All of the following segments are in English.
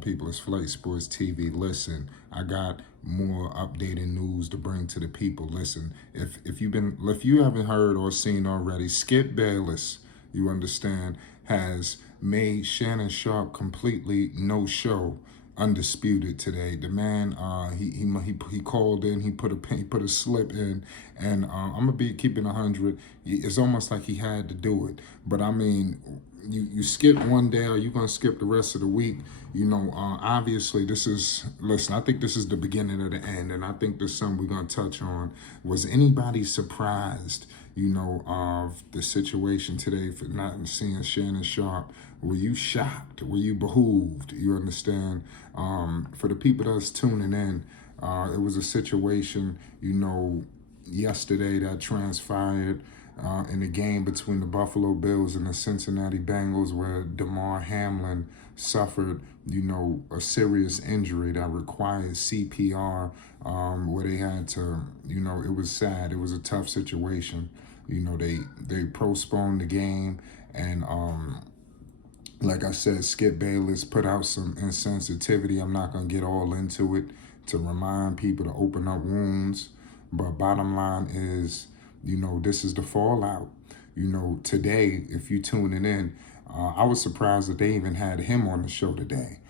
people? It's Flight Sports TV. Listen, I got more updated news to bring to the people. Listen, if you haven't heard or seen already, Skip Bayless, you understand, has made Shannon Sharpe completely no show, undisputed today. The man, he called in, he put a slip in, and I'm gonna be keeping 100. It's almost like he had to do it. But I mean, you skip one day, or you gonna skip the rest of the week. Obviously listen, I think this is the beginning of the end, and I think there's something we're gonna touch on. Was anybody surprised, of the situation today for not seeing Shannon Sharpe? Were you shocked? Were you behooved? You understand? For the people that's tuning in, it was a situation, yesterday that transpired in the game between the Buffalo Bills and the Cincinnati Bengals, where Damar Hamlin suffered, a serious injury that required CPR, where they had to, it was sad. It was a tough situation. They postponed the game, and like I said, Skip Bayless put out some insensitivity. I'm not going to get all into it to remind people to open up wounds. But bottom line is, this is the fallout. Today, if you tuning in, I was surprised that they even had him on the show today.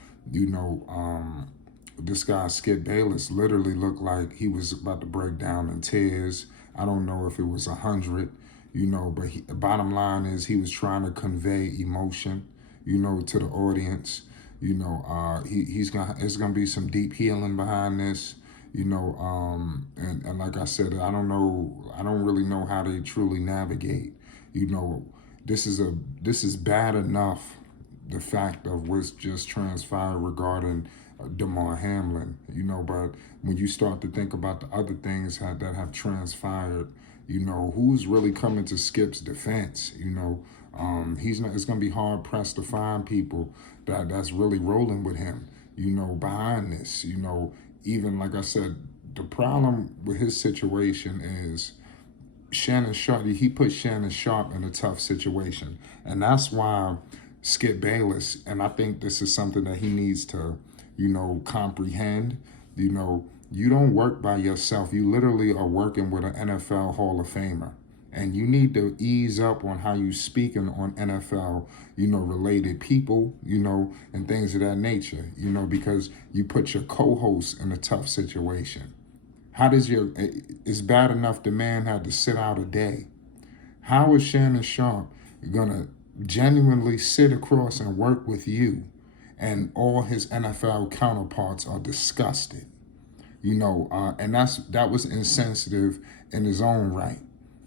This guy, Skip Bayless, literally looked like he was about to break down in tears. I don't know if it was 100, but bottom line is he was trying to convey emotion, to the audience. It's gonna be some deep healing behind this. And like I said, I don't really know how they truly navigate. This is bad enough, the fact of what's just transpired regarding Damar Hamlin, but when you start to think about the other things that have transpired, who's really coming to Skip's defense? It's gonna be hard pressed to find people that's really rolling with him, behind this. Even like I said, the problem with his situation is Shannon Sharpe. He put Shannon Sharpe in a tough situation, and that's why Skip Bayless. And I think this is something that he needs to, comprehend. You don't work by yourself. You literally are working with an NFL Hall of Famer. And you need to ease up on how you speaking on NFL, related people, and things of that nature, because you put your co-host in a tough situation. It's bad enough the man had to sit out a day. How is Shannon Sharpe gonna genuinely sit across and work with you, and all his NFL counterparts are disgusted? And that was insensitive in his own right.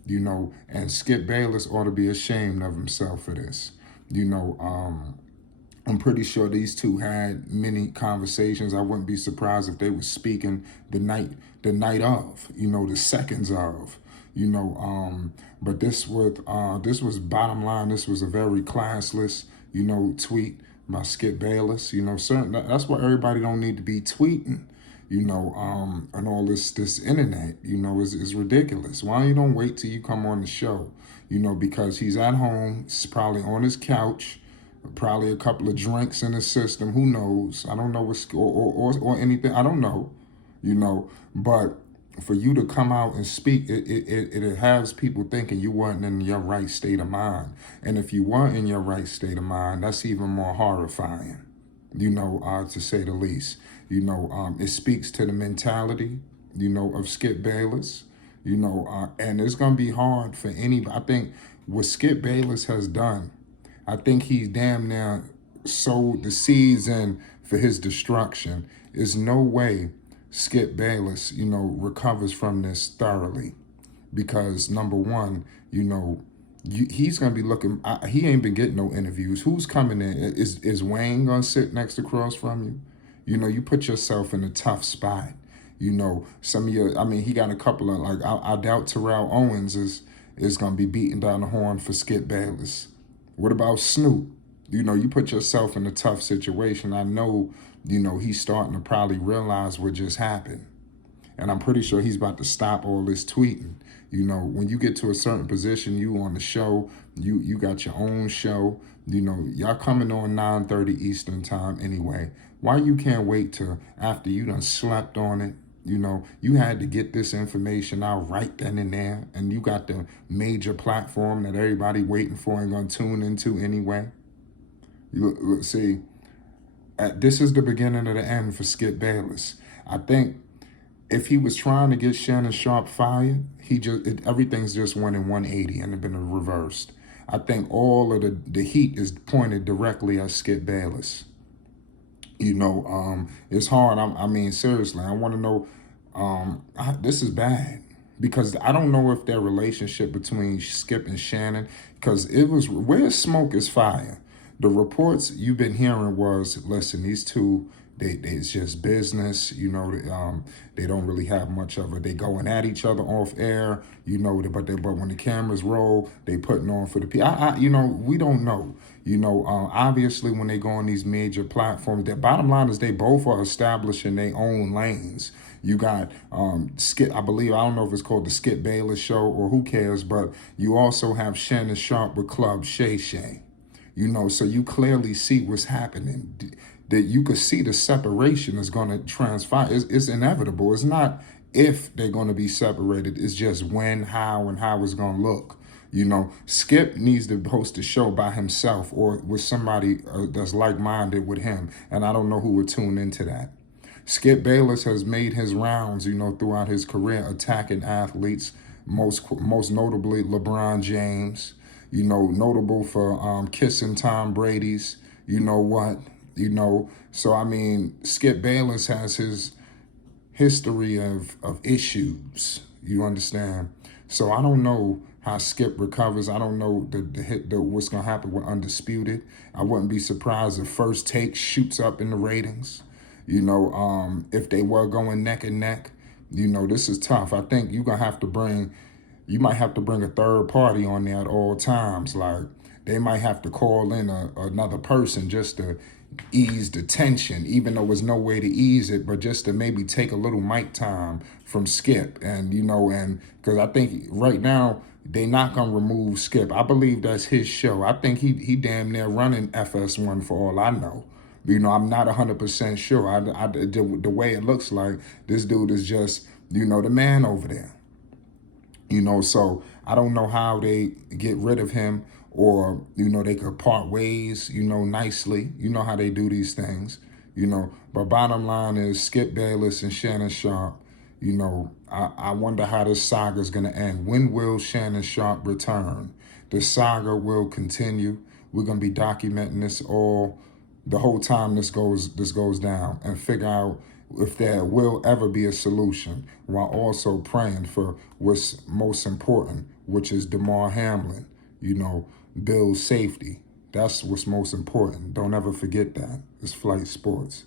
And Skip Bayless ought to be ashamed of himself for this. I'm pretty sure these two had many conversations. I wouldn't be surprised if they were speaking the night of, the seconds of, but this was bottom line. This was a very classless, tweet by Skip Bayless. That's why everybody don't need to be tweeting. And all this internet, is ridiculous. Why you don't wait till you come on the show? Because he's at home, he's probably on his couch, probably a couple of drinks in his system. Who knows? I don't know what's or anything. I don't know. But for you to come out and speak, it has people thinking you weren't in your right state of mind. And if you weren't in your right state of mind, that's even more horrifying. To say the least. It speaks to the mentality, of Skip Bayless, and it's going to be hard for anybody. I think what Skip Bayless has done, I think he's damn near sowed the seeds in for his destruction. There's no way Skip Bayless, recovers from this thoroughly, because number one, he's going to be looking, he ain't been getting no interviews. Who's coming in? Is Wayne going to sit next across from you? You put yourself in a tough spot. Some of your, he got a couple of, I doubt Terrell Owens is going to be beating down the horn for Skip Bayless. What about Snoop? You put yourself in a tough situation. I know, he's starting to probably realize what just happened. And I'm pretty sure he's about to stop all this tweeting. When you get to a certain position, you on the show, you got your own show. Y'all coming on 9:30 Eastern time anyway. Why you can't wait till after you done slept on it? You know, you had to get this information out right then and there, and you got the major platform that everybody waiting for and gonna tune into anyway. You look, see, this is the beginning of the end for Skip Bayless. I think if he was trying to get Shannon Sharpe fired, everything's just went in 180 and it been reversed. I think all of the heat is pointed directly at Skip Bayless. You know, it's hard. I mean, seriously, I want to know. This is bad because I don't know if their relationship between Skip and Shannon, because it was where smoke is fire. The reports you've been hearing was, listen, these two, it's just business. You know, they don't really have much of it. They going at each other off air. You know, but when the cameras roll, they putting on for the people. You know, we don't know. You know, obviously when they go on these major platforms, the bottom line is they both are establishing their own lanes. You got Skip, I don't know if it's called the Skip Bayless Show or who cares, but you also have Shannon Sharpe with Club Shay Shay. You know, so you clearly see what's happening. That you could see the separation is going to transpire. It's inevitable. It's not if they're going to be separated. It's just when, how, and how it's going to look. You know, Skip needs to host a show by himself or with somebody that's like-minded with him. And I don't know who would tune into that. Skip Bayless has made his rounds, you know, throughout his career, attacking athletes, most notably LeBron James, you know, notable for kissing Tom Brady's, you know what, you know. So, I mean, Skip Bayless has his history of issues, you understand? So I don't know how Skip recovers. I don't know what's going to happen with Undisputed. I wouldn't be surprised if First Take shoots up in the ratings. You know, if they were going neck and neck, you know, this is tough. I think you might have to bring a third party on there at all times. Like they might have to call in another person just to ease the tension, even though there's no way to ease it, but just to maybe take a little mic time from Skip. And, you know, and because I think right now they not going to remove Skip. I believe that's his show. I think he damn near running FS1 for all I know. You know, I'm not 100% sure. The way it looks like, this dude is just, you know, the man over there. You know, so I don't know how they get rid of him or, you know, they could part ways, you know, nicely. You know how they do these things, you know. But bottom line is Skip Bayless and Shannon Sharpe, you know, I wonder how this saga is going to end. When will Shannon Sharpe return? The saga will continue. We're going to be documenting this all the whole time this goes down and figure out if there will ever be a solution, while also praying for what's most important, which is Damar Hamlin, you know, Bill's safety. That's what's most important. Don't ever forget that. It's Flight Sports.